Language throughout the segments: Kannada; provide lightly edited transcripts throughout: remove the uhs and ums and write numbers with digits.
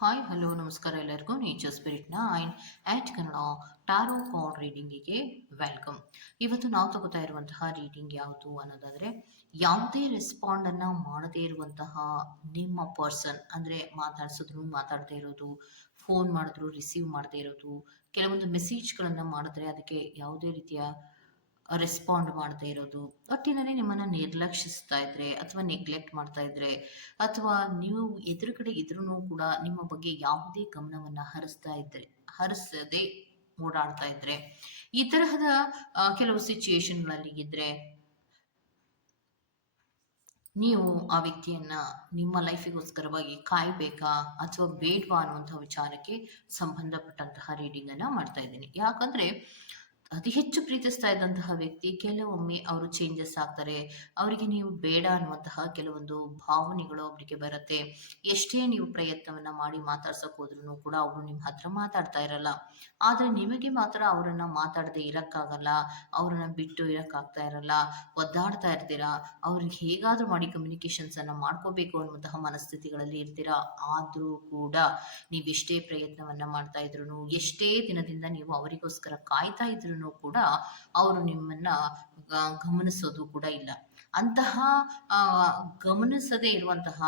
ಹಾಯ್ ಹಲೋ ನಮಸ್ಕಾರ ಎಲ್ಲರಿಗೂ ನೇಚರ್ ಸ್ಪಿರಿಟ್ನ ಆ್ಯಟ್ ಕನ್ನಡ ಟಾರೋ ಕಾರ್ಡ್ ರೀಡಿಂಗಿಗೆ ವೆಲ್ಕಮ್. ಇವತ್ತು ನಾವು ತಗೋತಾ ಇರುವಂತಹ ರೀಡಿಂಗ್ ಯಾವುದು ಅನ್ನೋದಾದರೆ, ಯಾವುದೇ ರೆಸ್ಪಾಂಡನ್ನು ಮಾಡದೇ ಇರುವಂತಹ ನಿಮ್ಮ ಪರ್ಸನ್, ಅಂದರೆ ಮಾತಾಡ್ಸಿದ್ರು ಮಾತಾಡದೇ ಇರೋದು, ಫೋನ್ ಮಾಡಿದ್ರು ರಿಸೀವ್ ಮಾಡದೇ ಇರೋದು, ಕೆಲವೊಂದು ಮೆಸೇಜ್ಗಳನ್ನು ಮಾಡಿದ್ರೆ ಅದಕ್ಕೆ ಯಾವುದೇ ರೀತಿಯ ರೆಸ್ಪಾಂಡ್ ಮಾಡದೇ ಇರೋದು, ಒಟ್ಟಿನಲ್ಲಿ ನಿಮ್ಮನ್ನು ನಿರ್ಲಕ್ಷಿಸ್ತಾ ಇದ್ರೆ ಅಥವಾ ನೆಗ್ಲೆಕ್ಟ್ ಮಾಡ್ತಾ ಇದ್ರೆ, ಅಥವಾ ನೀವು ಎದುರುಗಡೆ ಇದ್ರೂ ಕೂಡ ನಿಮ್ಮ ಬಗ್ಗೆ ಯಾವುದೇ ಗಮನವನ್ನು ಹರಿಸದೆ ಓಡಾಡ್ತಾ ಇದ್ರೆ, ಈ ತರಹದ ಕೆಲವು ಸಿಚುಯೇಷನ್ಗಳಲ್ಲಿ ಇದ್ರೆ ನೀವು ಆ ವ್ಯಕ್ತಿಯನ್ನ ನಿಮ್ಮ ಲೈಫಿಗೋಸ್ಕರವಾಗಿ ಕಾಯ್ಬೇಕಾ ಅಥವಾ ಬೇಡ್ವಾ ಅನ್ನುವಂತಹ ವಿಚಾರಕ್ಕೆ ಸಂಬಂಧಪಟ್ಟಂತಹ ರೀಡಿಂಗ್ ಅನ್ನ ಮಾಡ್ತಾ ಇದ್ದೀನಿ. ಯಾಕಂದ್ರೆ ಅತಿ ಹೆಚ್ಚು ಪ್ರೀತಿಸ್ತಾ ಇದ್ದಂತಹ ವ್ಯಕ್ತಿ ಕೆಲವೊಮ್ಮೆ ಅವರು ಚೇಂಜಸ್ ಆಗ್ತಾರೆ. ಅವರಿಗೆ ನೀವು ಬೇಡ ಅನ್ನುವಂತಹ ಕೆಲವೊಂದು ಭಾವನೆಗಳು ಅವರಿಗೆ ಬರುತ್ತೆ. ಎಷ್ಟೇ ನೀವು ಪ್ರಯತ್ನವನ್ನ ಮಾಡಿ ಮಾತಾಡ್ಸಕ್ ಹೋದ್ರೂ ಕೂಡ ಅವರು ನಿಮ್ಮ ಹತ್ರ ಮಾತಾಡ್ತಾ ಇರಲ್ಲ. ಆದ್ರೆ ನಿಮಗೆ ಮಾತ್ರ ಅವರನ್ನ ಮಾತಾಡದೆ ಇರಕ್ಕಾಗಲ್ಲ, ಅವ್ರನ್ನ ಬಿಟ್ಟು ಇರಕ್ಕಾಗ್ತಾ ಇರಲ್ಲ, ಒದ್ದಾಡ್ತಾ ಇರ್ತೀರಾ. ಅವ್ರಿಗೆ ಹೇಗಾದ್ರೂ ಮಾಡಿ ಕಮ್ಯುನಿಕೇಶನ್ಸ್ ಅನ್ನ ಮಾಡ್ಕೋಬೇಕು ಅನ್ನುವಂತಹ ಮನಸ್ಥಿತಿಗಳಲ್ಲಿ ಇರ್ತೀರಾ. ಆದ್ರೂ ಕೂಡ ನೀವೆಷ್ಟೇ ಪ್ರಯತ್ನವನ್ನ ಮಾಡ್ತಾ ಇದ್ರು, ಎಷ್ಟೇ ದಿನದಿಂದ ನೀವು ಅವರಿಗೋಸ್ಕರ ಕಾಯ್ತಾ ಇದ್ರು ಕೂಡ ಅವರು ನಿಮ್ಮನ್ನ ಗಮನಿಸೋದು ಕೂಡ ಇಲ್ಲ. ಅಂತಹ ಗಮನಿಸದೇ ಇರುವಂತಹ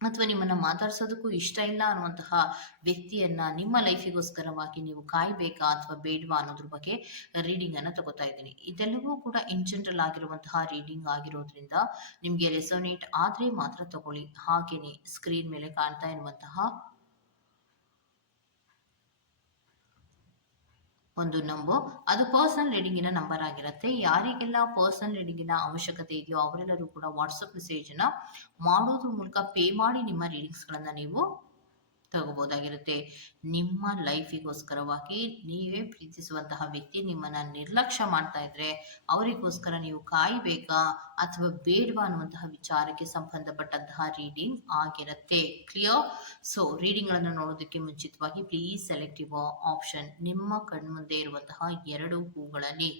ಅಥವಾ ನಿಮ್ಮನ್ನ ಮಾತಾಡ್ಸೋದಕ್ಕೂ ಇಷ್ಟ ಇಲ್ಲ ಅನ್ನುವಂತಹ ವ್ಯಕ್ತಿಯನ್ನ ನಿಮ್ಮ ಲೈಫಿಗೋಸ್ಕರವಾಗಿ ನೀವು ಕಾಯ್ಬೇಕಾ ಅಥವಾ ಬೇಡವಾ ಅನ್ನೋದ್ರ ಬಗ್ಗೆ ರೀಡಿಂಗ್ ಅನ್ನ ತಗೋತಾ ಇದ್ದೀನಿ. ಇದೆಲ್ಲವೂ ಕೂಡ ಇನ್ ಜನರಲ್ ಆಗಿರುವಂತಹ ರೀಡಿಂಗ್ ಆಗಿರೋದ್ರಿಂದ ನಿಮ್ಗೆ ರೆಸೋನೇಟ್ ಆದ್ರೆ ಮಾತ್ರ ತಗೊಳ್ಳಿ. ಹಾಗೇನೆ ಸ್ಕ್ರೀನ್ ಮೇಲೆ ಕಾಣ್ತಾ ಇರುವಂತಹ ಒಂದು ನಂಬರ್, ಅದು ಪರ್ಸನಲ್ ರೀಡಿಂಗಿನ ನಂಬರ್ ಆಗಿರುತ್ತೆ. ಯಾರಿಗೆಲ್ಲ ಪರ್ಸನಲ್ ರೀಡಿಂಗಿನ ಅವಶ್ಯಕತೆ ಇದೆಯೋ ಅವರೆಲ್ಲರೂ ಕೂಡ ವಾಟ್ಸಪ್ ಮೆಸೇಜ್ ಮಾಡೋದ್ರ ಮೂಲಕ ಪೇ ಮಾಡಿ ನಿಮ್ಮ ರೀಡಿಂಗ್ಸ್ಗಳನ್ನು ನೀವು ತಗೋಬಹುದಾಗಿರುತ್ತೆ. ನಿಮ್ಮ ಲೈಫಿಗೋಸ್ಕರವಾಗಿ ನೀವೇ ಪ್ರೀತಿಸುವಂತಹ ವ್ಯಕ್ತಿ ನಿಮ್ಮನ್ನ ನಿರ್ಲಕ್ಷ್ಯ ಮಾಡ್ತಾ ಇದ್ರೆ ಅವರಿಗೋಸ್ಕರ ನೀವು ಕಾಯ್ಬೇಕಾ ಅಥವಾ ಬೇಡವಾ ಅನ್ನುವಂತಹ ವಿಚಾರಕ್ಕೆ ಸಂಬಂಧಪಟ್ಟಂತಹ ರೀಡಿಂಗ್ ಆಗಿರುತ್ತೆ. ಕ್ಲಿಯರ್? ಸೊ ರೀಡಿಂಗ್ ಗಳನ್ನು ನೋಡೋದಕ್ಕೆ ಮುಂಚಿತವಾಗಿ ಪ್ಲೀಸ್ ಸೆಲೆಕ್ಟ್ ಯುವರ್ ಆಪ್ಷನ್. ನಿಮ್ಮ ಕಣ್ಮುಂದೆ ಇರುವಂತಹ ಎರಡು ಹೂಗಳಲ್ಲಿ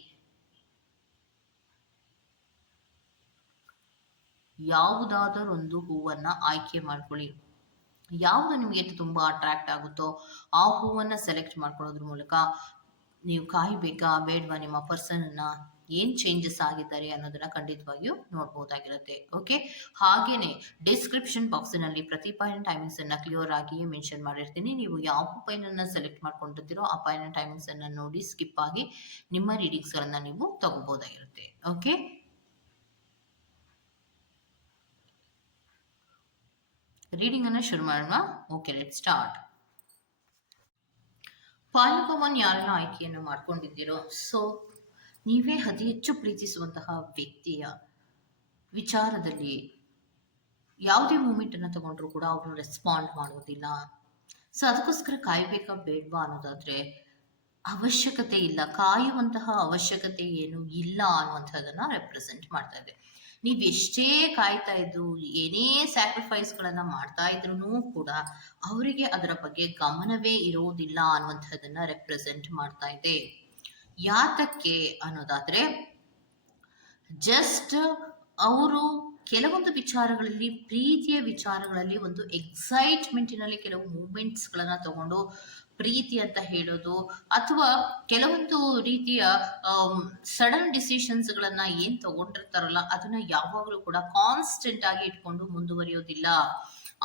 ಯಾವುದಾದರೂ ಒಂದು ಹೂವನ್ನ ಆಯ್ಕೆ ಮಾಡ್ಕೊಳ್ಳಿ. ಯಾವುದು ನಿಮಗೆ ತುಂಬಾ ಅಟ್ರಾಕ್ಟ್ ಆಗುತ್ತೋ ಆ ಹೂವನ್ನ ಸೆಲೆಕ್ಟ್ ಮಾಡ್ಕೊಳ್ಳೋದ್ರ ಮೂಲಕ ನೀವು ಕಾಯ್ಬೇಕಾ ಬೇಡವಾ, ನಿಮ್ಮ ಪರ್ಸನ್ ಅನ್ನ ಏನ್ ಚೇಂಜಸ್ ಆಗಿದ್ದಾರೆ ಅನ್ನೋದನ್ನ ಖಂಡಿತವಾಗಿಯೂ ನೋಡಬಹುದಾಗಿರುತ್ತೆ. ಓಕೆ, ಹಾಗೇನೆ ಡಿಸ್ಕ್ರಿಪ್ಷನ್ ಬಾಕ್ಸ್ ನಲ್ಲಿ ಪ್ರತಿ ಪಾಯಿಂಟ್ ಟೈಮಿಂಗ್ಸ್ ಅನ್ನ ಕ್ಲಿಯರ್ ಆಗಿ ಮೆನ್ಷನ್ ಮಾಡಿರ್ತೀನಿ. ನೀವು ಯಾವ ಪಾಯಿಂಟ್ ಅನ್ನ ಸೆಲೆಕ್ಟ್ ಮಾಡ್ಕೊಂಡಿರ್ತೀರೋ ಆ ಪಾಯಿಂಟ್ ಟೈಮಿಂಗ್ಸ್ ಅನ್ನ ನೋಡಿ ಸ್ಕಿಪ್ ಆಗಿ ನಿಮ್ಮ ರೀಡಿಂಗ್ಸ್ ಗಳನ್ನ ನೀವು ತಗೋಬಹುದಾಗಿರುತ್ತೆ. ಓಕೆ, ರೀಡಿಂಗ್ ಅನ್ನ ಶುರು ಮಾಡೋಣ. Okay, let start. ಪಾಲಕವನ್ ಯಾರನ್ನ ಆಯ್ಕೆಯನ್ನು ಮಾಡ್ಕೊಂಡಿದ್ದೀರೋ, ಸೊ ನೀವೇ ಅತಿ ಹೆಚ್ಚು ಪ್ರೀತಿಸುವಂತಹ ವ್ಯಕ್ತಿಯ ವಿಚಾರದಲ್ಲಿ ಯಾವುದೇ ಮೂಮೆಂಟ್ ಅನ್ನು ತಗೊಂಡ್ರು ಕೂಡ ಅವರು ರೆಸ್ಪಾಂಡ್ ಮಾಡೋದಿಲ್ಲ. ಸೊ ಅದಕ್ಕೋಸ್ಕರ ಕಾಯ್ಬೇಕಾ ಬೇಡ್ವಾ ಅನ್ನೋದಾದ್ರೆ ಅವಶ್ಯಕತೆ ಇಲ್ಲ, ಕಾಯುವಂತಹ ಅವಶ್ಯಕತೆ ಏನು ಇಲ್ಲ ಅನ್ನುವಂಥದ್ದನ್ನ ರೆಪ್ರೆಸೆಂಟ್ ಮಾಡ್ತಾ ಇದೆ. ನೀವ್ ಎಷ್ಟೇ ಕಾಯ್ತಾ ಇದ್ರು, ಏನೇ ಸ್ಯಾಕ್ರಿಫೈಸ್ ಗಳನ್ನ ಮಾಡ್ತಾ ಇದ್ರು ಕೂಡ ಅವರಿಗೆ ಅದರ ಬಗ್ಗೆ ಗಮನವೇ ಇರೋದಿಲ್ಲ ಅನ್ನುವಂಥದ್ದನ್ನ ರೆಪ್ರೆಸೆಂಟ್ ಮಾಡ್ತಾ ಇದೆ. ಯಾತಕ್ಕೆ ಅನ್ನೋದಾದ್ರೆ ಜಸ್ಟ್ ಅವರು ಕೆಲವೊಂದು ವಿಚಾರಗಳಲ್ಲಿ, ಪ್ರೀತಿಯ ವಿಚಾರಗಳಲ್ಲಿ ಒಂದು ಎಕ್ಸೈಟ್ಮೆಂಟಿನಲ್ಲಿ ಕೆಲವು ಮೂಮೆಂಟ್ಸ್ ಗಳನ್ನ ತಗೊಂಡು ಪ್ರೀತಿ ಅಂತ ಹೇಳೋದು ಅಥವಾ ಕೆಲವೊಂದು ರೀತಿಯ ಸಡನ್ ಡಿಸಿಷನ್ಸ್ ಗಳನ್ನ ಏನ್ ತಗೊಂಡಿರ್ತಾರಲ್ಲ ಅದನ್ನ ಯಾವಾಗಲೂ ಕೂಡ ಕಾನ್ಸ್ಟೆಂಟ್ ಆಗಿ ಇಟ್ಕೊಂಡು ಮುಂದುವರಿಯೋದಿಲ್ಲ.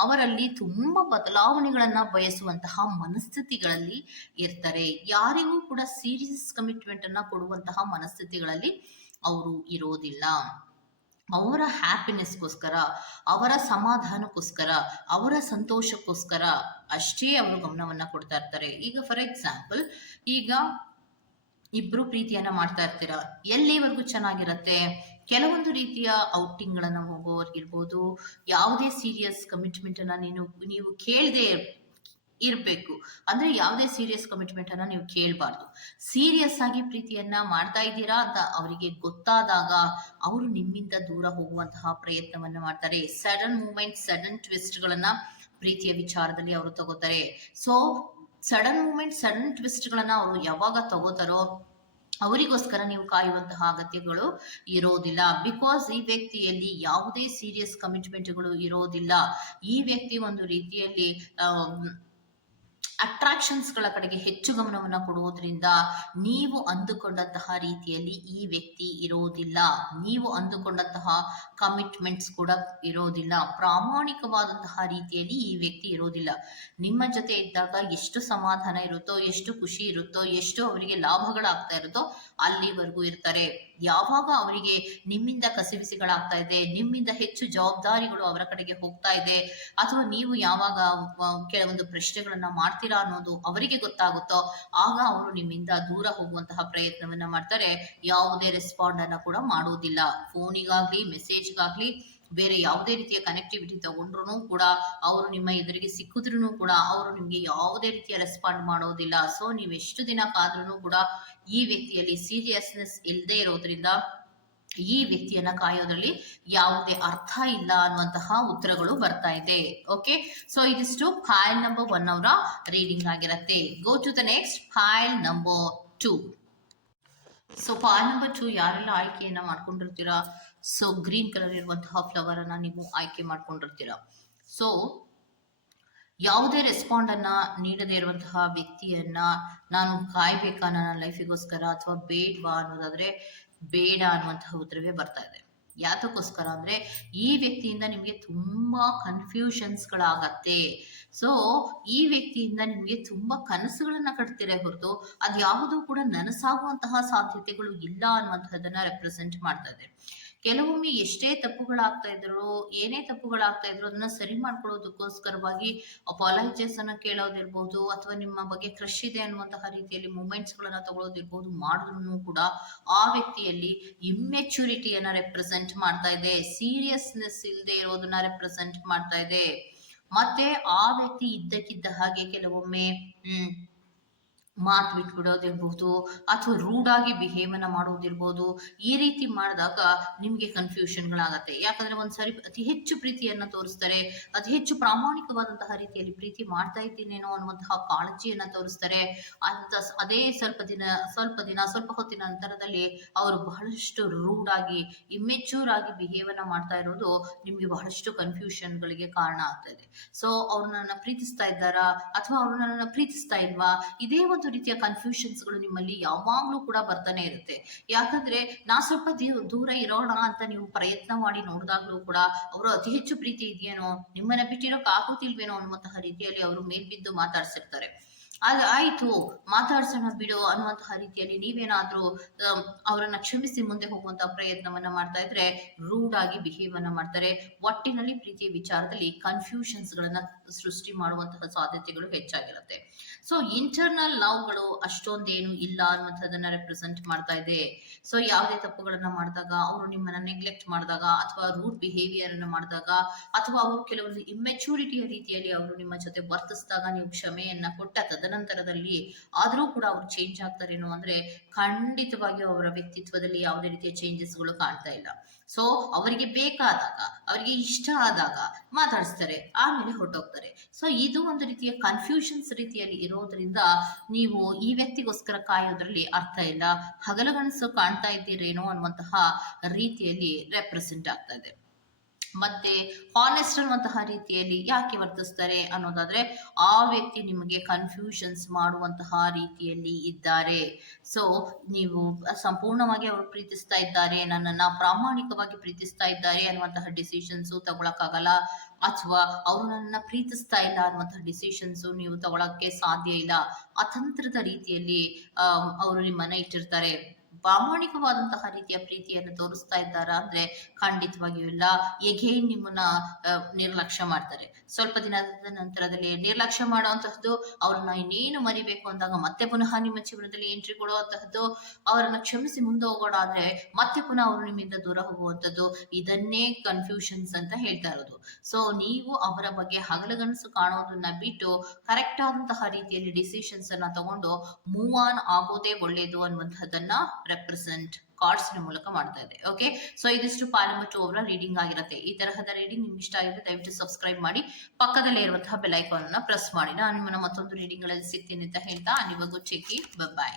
ಅವರಲ್ಲಿ ತುಂಬಾ ಬದಲಾವಣೆಗಳನ್ನ ಬಯಸುವಂತಹ ಮನಸ್ಥಿತಿಗಳಲ್ಲಿ ಇರ್ತಾರೆ. ಯಾರಿಗೂ ಕೂಡ ಸೀರಿಯಸ್ ಕಮಿಟ್ಮೆಂಟ್ ಅನ್ನ ಕೊಡುವಂತಹ ಮನಸ್ಥಿತಿಗಳಲ್ಲಿ ಅವರು ಇರೋದಿಲ್ಲ. ಅವರ ಹ್ಯಾಪಿನೆಸ್ಗೋಸ್ಕರ, ಅವರ ಸಮಾಧಾನಕ್ಕೋಸ್ಕರ, ಅವರ ಸಂತೋಷಕ್ಕೋಸ್ಕರ ಅಷ್ಟೇ ಅವರು ಗಮನವನ್ನ ಕೊಡ್ತಾ ಇರ್ತಾರೆ. ಈಗ ಫಾರ್ ಎಕ್ಸಾಂಪಲ್, ಈಗ ಇಬ್ರು ಪ್ರೀತಿಯನ್ನ ಮಾಡ್ತಾ ಇರ್ತೀರಾ, ಎಲ್ಲಿವರೆಗೂ ಚೆನ್ನಾಗಿರತ್ತೆ, ಕೆಲವೊಂದು ರೀತಿಯ ಔಟಿಂಗ್ ಗಳನ್ನ ಹೋಗೋರ್ಗಿರ್ಬೋದು, ಯಾವುದೇ ಸೀರಿಯಸ್ ಕಮಿಟ್ಮೆಂಟ್ ಅನ್ನ ನೀವು ಕೇಳದೆ ಇರ್ಬೇಕು. ಅಂದ್ರೆ ಯಾವುದೇ ಸೀರಿಯಸ್ ಕಮಿಟ್ಮೆಂಟ್ ಅನ್ನ ನೀವು ಕೇಳಬಾರ್ದು. ಸೀರಿಯಸ್ ಆಗಿ ಪ್ರೀತಿಯನ್ನ ಮಾಡ್ತಾ ಇದ್ದೀರಾ ಅಂತ ಅವರಿಗೆ ಗೊತ್ತಾದಾಗ ಅವರು ನಿಮ್ಮಿಂದ ದೂರ ಹೋಗುವಂತಹ ಪ್ರಯತ್ನವನ್ನ ಮಾಡ್ತಾರೆ. ಸಡನ್ ಮೂಮೆಂಟ್, ಸಡನ್ ಟ್ವಿಸ್ಟ್ ಗಳನ್ನ ಪ್ರೀತಿಯ ವಿಚಾರದಲ್ಲಿ ಅವರು ತಗೋತಾರೆ. So sudden moment, sudden twist ಗಳನ್ನ ಅವರು ಯಾವಾಗ ತಗೋತಾರೋ ಅವರಿಗೋಸ್ಕರ ನೀವು ಕಾಯುವಂತಹ ಅಗತ್ಯಗಳು ಇರೋದಿಲ್ಲ. ಬಿಕಾಸ್ ಈ ವ್ಯಕ್ತಿಯಲ್ಲಿ ಯಾವುದೇ ಸೀರಿಯಸ್ ಕಮಿಟ್ಮೆಂಟ್ಗಳು ಇರೋದಿಲ್ಲ. ಈ ವ್ಯಕ್ತಿ ಒಂದು ರೀತಿಯಲ್ಲಿ ಅಟ್ರಾಕ್ಷನ್ಸ್ ಗಳ ಕಡೆಗೆ ಹೆಚ್ಚು ಗಮನವನ್ನು ಕೊಡುವುದರಿಂದ ನೀವು ಅಂದುಕೊಂಡಂತಹ ರೀತಿಯಲ್ಲಿ ಈ ವ್ಯಕ್ತಿ ಇರೋದಿಲ್ಲ. ನೀವು ಅಂದುಕೊಂಡಂತಹ ಕಮಿಟ್ಮೆಂಟ್ಸ್ ಕೂಡ ಇರೋದಿಲ್ಲ. ಪ್ರಾಮಾಣಿಕವಾದಂತಹ ರೀತಿಯಲ್ಲಿ ಈ ವ್ಯಕ್ತಿ ಇರೋದಿಲ್ಲ. ನಿಮ್ಮ ಜೊತೆ ಇದ್ದಾಗ ಎಷ್ಟು ಸಮಾಧಾನ ಇರುತ್ತೋ, ಎಷ್ಟು ಖುಷಿ ಇರುತ್ತೋ, ಎಷ್ಟು ಅವರಿಗೆ ಲಾಭಗಳಾಗ್ತಾ ಇರುತ್ತೋ ಅಲ್ಲಿವರೆಗೂ ಇರ್ತಾರೆ. ಯಾವಾಗ ಅವರಿಗೆ ನಿಮ್ಮಿಂದ ಕಸಿವಿಸಿಗಳಾಗ್ತಾ ಇದೆ, ನಿಮ್ಮಿಂದ ಹೆಚ್ಚು ಜವಾಬ್ದಾರಿಗಳು ಅವರ ಕಡೆಗೆ ಹೋಗ್ತಾ ಇದೆ, ಅಥವಾ ನೀವು ಯಾವಾಗ ಕೆಲವೊಂದು ಪ್ರಶ್ನೆಗಳನ್ನ ಮಾಡ್ತೀರಾ ಅನ್ನೋದು ಅವರಿಗೆ ಗೊತ್ತಾಗುತ್ತೋ ಆಗ ಅವರು ನಿಮ್ಮಿಂದ ದೂರ ಹೋಗುವಂತಹ ಪ್ರಯತ್ನವನ್ನ ಮಾಡ್ತಾರೆ. ಯಾವುದೇ ರೆಸ್ಪಾಂಡ್ ಅನ್ನ ಕೂಡ ಮಾಡುವುದಿಲ್ಲ. ಫೋನಿಗಾಗ್ಲಿ, ಮೆಸೇಜ್ಗಾಗ್ಲಿ, ಬೇರೆ ಯಾವುದೇ ರೀತಿಯ ಕನೆಕ್ಟಿವಿಟಿ ತಗೊಂಡ್ರು ಕೂಡ, ಅವರು ನಿಮ್ಮ ಎದುರಿಗೆ ಸಿಕ್ಕಿದ್ರು ಕೂಡ ಅವರು ನಿಮ್ಗೆ ಯಾವುದೇ ರೀತಿಯ ರೆಸ್ಪಾಂಡ್ ಮಾಡೋದಿಲ್ಲ. ಸೊ ನೀವು ಎಷ್ಟು ದಿನ ಕಾದ್ರೂ ಕೂಡ ಈ ವ್ಯಕ್ತಿಯಲ್ಲಿ ಸೀರಿಯಸ್ನೆಸ್ ಇಲ್ಲದೆ ಇರೋದ್ರಿಂದ ಈ ವ್ಯಕ್ತಿಯನ್ನ ಕಾಯೋದ್ರಲ್ಲಿ ಯಾವುದೇ ಅರ್ಥ ಇಲ್ಲ ಅನ್ನುವಂತಹ ಉತ್ತರಗಳು ಬರ್ತಾ ಇದೆ. ಓಕೆ, ಸೊ ಇದಿಷ್ಟು ಫೈಲ್ ನಂಬರ್ 1 ಅವರ ರೀಡಿಂಗ್ ಆಗಿರತ್ತೆ. Go to the next file number 2. So file number 2 ಯಾರೆಲ್ಲ ಆಯ್ಕೆಯನ್ನ ಮಾಡ್ಕೊಂಡಿರ್ತೀರಾ, ಸೊ ಗ್ರೀನ್ ಕಲರ್ ಇರುವಂತಹ ಫ್ಲವರ್ ಅನ್ನ ನೀವು ಆಯ್ಕೆ ಮಾಡ್ಕೊಂಡಿರ್ತೀರಾ. ಸೊ ಯಾವುದೇ ರೆಸ್ಪಾಂಡ್ ಅನ್ನ ನೀಡದೇ ಇರುವಂತಹ ವ್ಯಕ್ತಿಯನ್ನ ನಾನು ಕಾಯ್ಬೇಕಾ ನನ್ನ ಲೈಫಿಗೋಸ್ಕರ ಅಥವಾ ಬೇಡ್ವಾ ಅನ್ನೋದಾದ್ರೆ ಬೇಡ ಅನ್ನುವಂತಹ ಉತ್ತರವೇ ಬರ್ತಾ ಇದೆ. ಯಾತಕ್ಕೋಸ್ಕರ ಅಂದ್ರೆ ಈ ವ್ಯಕ್ತಿಯಿಂದ ನಿಮ್ಗೆ ತುಂಬಾ ಕನ್ಫ್ಯೂಷನ್ಸ್ಗಳಾಗತ್ತೆ. ಸೊ ಈ ವ್ಯಕ್ತಿಯಿಂದ ನಿಮ್ಗೆ ತುಂಬಾ ಕನಸುಗಳನ್ನ ಕಟ್ತಿರೇ ಹೊರತು ಅದು ಯಾವುದೂ ಕೂಡ ನನಸಾಗುವಂತಹ ಸಾಧ್ಯತೆಗಳು ಇಲ್ಲ ಅನ್ನುವಂಥದ್ದನ್ನ ರೆಪ್ರೆಸೆಂಟ್ ಮಾಡ್ತಾ ಇದೆ. ಕೆಲವೊಮ್ಮೆ ಎಷ್ಟೇ ತಪ್ಪುಗಳಾಗ್ತಾ ಇದ್ರು, ಏನೇ ತಪ್ಪುಗಳಾಗ್ತಾ ಇದ್ರು ಅದನ್ನ ಸರಿ ಮಾಡ್ಕೊಳ್ಳೋದಕ್ಕೋಸ್ಕರವಾಗಿ ಅಪಾಲೈಜಸ್ ಅನ್ನ ಕೇಳೋದಿರ್ಬಹುದು, ಅಥವಾ ನಿಮ್ಮ ಬಗ್ಗೆ ಕ್ರಶ್ ಇದೆ ಅನ್ನುವಂತಹ ರೀತಿಯಲ್ಲಿ ಮೂಮೆಂಟ್ಸ್ ಗಳನ್ನ ತಗೊಳ್ಳೋದಿರ್ಬಹುದು, ಮಾಡಿದ್ರು ಕೂಡ ಆ ವ್ಯಕ್ತಿಯಲ್ಲಿ ಇಮ್ಮೆಚುರಿಟಿಯನ್ನ ರೆಪ್ರೆಸೆಂಟ್ ಮಾಡ್ತಾ ಇದೆ. ಸೀರಿಯಸ್ನೆಸ್ ಇಲ್ಲದೆ ಇರೋದನ್ನ ರೆಪ್ರೆಸೆಂಟ್ ಮಾಡ್ತಾ ಇದೆ. ಮತ್ತೆ ಆ ವ್ಯಕ್ತಿ ಇದ್ದಕ್ಕಿದ್ದ ಹಾಗೆ ಕೆಲವೊಮ್ಮೆ ಮಾತು ಬಿಟ್ಬಿಡೋದಿರ್ಬಹುದು, ಅಥವಾ ರೂಡ್ ಆಗಿ ಬಿಹೇವ್ ಅನ್ನ ಮಾಡೋದಿರ್ಬೋದು. ಈ ರೀತಿ ಮಾಡಿದಾಗ ನಿಮ್ಗೆ ಕನ್ಫ್ಯೂಷನ್ಗಳಾಗತ್ತೆ. ಯಾಕಂದ್ರೆ ಒಂದ್ಸರಿ ಅತಿ ಹೆಚ್ಚು ಪ್ರೀತಿಯನ್ನ ತೋರಿಸ್ತಾರೆ, ಅತಿ ಹೆಚ್ಚು ಪ್ರಾಮಾಣಿಕವಾದಂತಹ ರೀತಿಯಲ್ಲಿ ಪ್ರೀತಿ ಮಾಡ್ತಾ ಇದ್ದೀನೇನೋ ಅನ್ನುವಂತಹ ಕಾಳಜಿಯನ್ನ ತೋರಿಸ್ತಾರೆ. ಅಂತ ಅದೇ ಸ್ವಲ್ಪ ಹೊತ್ತಿನ ನಂತರದಲ್ಲಿ ಅವರು ಬಹಳಷ್ಟು ರೂಡ್ ಆಗಿ, ಇಮ್ಮೆಚೂರ್ ಆಗಿ ಬಿಹೇವ್ ಅನ್ನ ಮಾಡ್ತಾ ಇರೋದು ನಿಮ್ಗೆ ಬಹಳಷ್ಟು ಕನ್ಫ್ಯೂಷನ್ಗಳಿಗೆ ಕಾರಣ ಆಗ್ತಾ ಇದೆ. ಸೊ ಅವ್ರು ನನ್ನ ಪ್ರೀತಿಸ್ತಾ ಇದ್ದಾರಾ ಅಥವಾ ಅವ್ರು ನನ್ನನ್ನ ಪ್ರೀತಿಸ್ತಾ ಇಲ್ವಾ, ಇದೇ ಒಂದು ರೀತಿಯ ಕನ್ಫ್ಯೂಷನ್ಸ್ಗಳು ನಿಮ್ಮಲ್ಲಿ ಯಾವಾಗ್ಲೂ ಕೂಡ ಬರ್ತಾನೆ ಇರುತ್ತೆ. ಯಾಕಂದ್ರೆ ನಾ ಸ್ವಲ್ಪ ದೂರ ಇರೋಣ ಅಂತ ನೀವು ಪ್ರಯತ್ನ ಮಾಡಿ ನೋಡಿದಾಗ್ಲೂ ಕೂಡ ಅವರು ಅತಿ ಹೆಚ್ಚು ಪ್ರೀತಿ ಇದೆಯೇನೋ, ನಿಮ್ಮನ್ನ ಬಿಟ್ಟಿರೋಕ್ ಆಗೋದಿಲ್ವೇನೋ ಅನ್ನುವಂತಹ ರೀತಿಯಲ್ಲಿ ಅವರು ಮೇಲ್ಬಿದ್ದು ಮಾತಾಡ್ಸಿರ್ತಾರೆ. ಆಯ್ತು ಮಾತಾಡ್ಸೋಣ ಬಿಡು ಅನ್ನುವಂತಹ ರೀತಿಯಲ್ಲಿ ನೀವೇನಾದ್ರೂ ಅವರನ್ನ ಕ್ಷಮಿಸಿ ಮುಂದೆ ಹೋಗುವಂತಹ ಪ್ರಯತ್ನವನ್ನ ಮಾಡ್ತಾ ಇದ್ರೆ ರೂಡ್ ಆಗಿ ಬಿಹೇವ್ ಅನ್ನ ಮಾಡ್ತಾರೆ. ಒಟ್ಟಿನಲ್ಲಿ ಪ್ರೀತಿಯ ವಿಚಾರದಲ್ಲಿ ಕನ್ಫ್ಯೂಷನ್ಸ್ ಗಳನ್ನ ಸೃಷ್ಟಿ ಮಾಡುವಂತಹ ಸಾಧ್ಯತೆಗಳು ಹೆಚ್ಚಾಗಿರುತ್ತೆ. ಸೊ ಇಂಟರ್ನಲ್ ಲವ್ಗಳು ಅಷ್ಟೊಂದೇನು ಇಲ್ಲ ಅನ್ನುವಂಥದ್ದನ್ನ ರೆಪ್ರೆಸೆಂಟ್ ಮಾಡ್ತಾ ಇದೆ. ಸೊ ಯಾವುದೇ ತಪ್ಪುಗಳನ್ನ ಮಾಡಿದಾಗ, ಅವರು ನಿಮ್ಮನ್ನ ನೆಗ್ಲೆಕ್ಟ್ ಮಾಡಿದಾಗ, ಅಥವಾ ರೂಡ್ ಬಿಹೇವಿಯರ್ ಅನ್ನು ಮಾಡಿದಾಗ, ಅಥವಾ ಅವರು ಕೆಲವೊಂದು ಇಮ್ಮೆಚೂರಿಟಿಯ ರೀತಿಯಲ್ಲಿ ಅವರು ನಿಮ್ಮ ಜೊತೆ ವರ್ತಿಸಿದಾಗ ನೀವು ಕ್ಷಮೆಯನ್ನ ಕೊಟ್ಟ ತದನಂತರದಲ್ಲಿ ಆದ್ರೂ ಕೂಡ ಅವ್ರು ಚೇಂಜ್ ಆಗ್ತಾರೇನೋ ಅಂದ್ರೆ ಖಂಡಿತವಾಗಿಯೂ ಅವರ ವ್ಯಕ್ತಿತ್ವದಲ್ಲಿ ಯಾವುದೇ ರೀತಿಯ ಚೇಂಜಸ್ಗಳು ಕಾಣ್ತಾ ಇಲ್ಲ. ಸೊ ಅವರಿಗೆ ಬೇಕಾದಾಗ, ಅವರಿಗೆ ಇಷ್ಟ ಆದಾಗ ಮಾತಾಡಿಸ್ತಾರೆ, ಆಮೇಲೆ ಹೊರಟೋಗ್ತಾರೆ. ಸೊ ಇದು ಒಂದು ರೀತಿಯ ಕನ್ಫ್ಯೂಷನ್ಸ್ ರೀತಿಯಲ್ಲಿ ಇರೋದ್ರಿಂದ ನೀವು ಈ ವ್ಯಕ್ತಿಗೋಸ್ಕರ ಕಾಯೋದ್ರಲ್ಲಿ ಅರ್ಥ ಇಲ್ಲ. ಹಗಲಗನಸು ಕಾಣ್ತಾ ಇದ್ದೀರೇನೋ ಅನ್ನುವಂತಹ ರೀತಿಯಲ್ಲಿ ರೆಪ್ರೆಸೆಂಟ್ ಆಗ್ತಾ ಇದೆ. ಮತ್ತೆ ಹಾನೆಸ್ಟ್ ಅನ್ನುವಂತಹ ರೀತಿಯಲ್ಲಿ ಯಾಕೆ ವರ್ತಿಸ್ತಾರೆ ಅನ್ನೋದಾದ್ರೆ ಆ ವ್ಯಕ್ತಿ ನಿಮಗೆ ಕನ್ಫ್ಯೂಷನ್ಸ್ ಮಾಡುವಂತಹ ರೀತಿಯಲ್ಲಿ ಇದ್ದಾರೆ. ಸೊ ನೀವು ಸಂಪೂರ್ಣವಾಗಿ ಅವರು ಪ್ರೀತಿಸ್ತಾ ಇದ್ದಾರೆ, ನನ್ನನ್ನ ಪ್ರಾಮಾಣಿಕವಾಗಿ ಪ್ರೀತಿಸ್ತಾ ಇದ್ದಾರೆ ಅನ್ನುವಂತಹ ಡಿಸಿಷನ್ಸ್ ತಗೊಳಕ್ಕಾಗಲ್ಲ, ಅಥವಾ ಅವರು ನನ್ನ ಪ್ರೀತಿಸ್ತಾ ಇಲ್ಲ ಅನ್ನುವಂತಹ ಡಿಸಿಷನ್ಸ್ ನೀವು ತಗೊಳಕ್ಕೆ ಸಾಧ್ಯ ಇಲ್ಲ. ಅತಂತ್ರದ ರೀತಿಯಲ್ಲಿ ಅವರು ನಿಮ್ಮನ್ನ ಇಟ್ಟಿರ್ತಾರೆ. ಪ್ರಾಮಾಣಿಕವಾದಂತಹ ರೀತಿಯ ಪ್ರೀತಿಯನ್ನು ತೋರಿಸ್ತಾ ಇದ್ದಾರಾ ಅಂದ್ರೆ ಖಂಡಿತವಾಗಿಯೂ ಇಲ್ಲ. ಎಗೇನ್ ನಿಮ್ಮನ್ನ ನಿರ್ಲಕ್ಷ್ಯ ಮಾಡ್ತಾರೆ. ಸ್ವಲ್ಪ ದಿನದ ನಂತರದಲ್ಲಿ ನಿರ್ಲಕ್ಷ್ಯ ಮಾಡುವಂತಹದ್ದು, ಅವ್ರನ್ನ ಇನ್ನೇನು ಮರಿಬೇಕು ಅಂದಾಗ ಮತ್ತೆ ಪುನಃ ನಿಮ್ಮ ಜೀವನದಲ್ಲಿ ಎಂಟ್ರಿ ಕೊಡುವಂತಹದ್ದು, ಅವರನ್ನ ಕ್ಷಮಿಸಿ ಮುಂದೆ ಹೋಗೋಣ ಅಂದ್ರೆ ಮತ್ತೆ ಪುನಃ ಅವರು ನಿಮ್ಮಿಂದ ದೂರ ಹೋಗುವಂಥದ್ದು. ಇದನ್ನೇ ಕನ್ಫ್ಯೂಷನ್ಸ್ ಅಂತ ಹೇಳ್ತಾ ಇರೋದು. ಸೊ ನೀವು ಅವರ ಬಗ್ಗೆ ಹಗಲಗನಸು ಕಾಣೋದನ್ನ ಬಿಟ್ಟು ಕರೆಕ್ಟ್ ಆದಂತಹ ರೀತಿಯಲ್ಲಿ ಡಿಸಿಷನ್ಸ್ ಅನ್ನ ತಗೊಂಡು ಮೂವ್ ಆನ್ ಆಗೋದೇ ಒಳ್ಳೇದು ಅನ್ನುವಂಥದ್ದನ್ನ ರೆಪ್ರೆಸೆಂಟ್ ಕಾರ್ಡ್ಸ್ ನ ಮೂಲಕ ಮಾಡ್ತಾ ಇದೆ. ಓಕೆ, ಸೊ ಇದಿಷ್ಟು ಫೈಲ್ ನಂಬರ್ 2 ಅವರ ರೀಡಿಂಗ್ ಆಗಿರುತ್ತೆ. ಈ ತರಹದ ರೀಡಿಂಗ್ ನಿಮ್ಗೆ ಇಷ್ಟ ಆಗಿದ್ರೆ ದಯವಿಟ್ಟು ಸಬ್ಸ್ಕ್ರೈಬ್ ಮಾಡಿ, ಪಕ್ಕದಲ್ಲೇ ಇರುವಂತಹ ಬೆಲ್ ಐಕಾನ್ ಅನ್ನ ಪ್ರೆಸ್ ಮಾಡಿ. ನಾನು ನಿಮ್ಮನ್ನ ಮತ್ತೊಂದು ರೀಡಿಂಗ್ ಗಳಲ್ಲಿ ಸಿಗ್ತೀನಿ ಅಂತ ಹೇಳ್ತಾ ಅಲ್ಲಿವರೆಗೂ ಚೆಕ್. ಬೈ.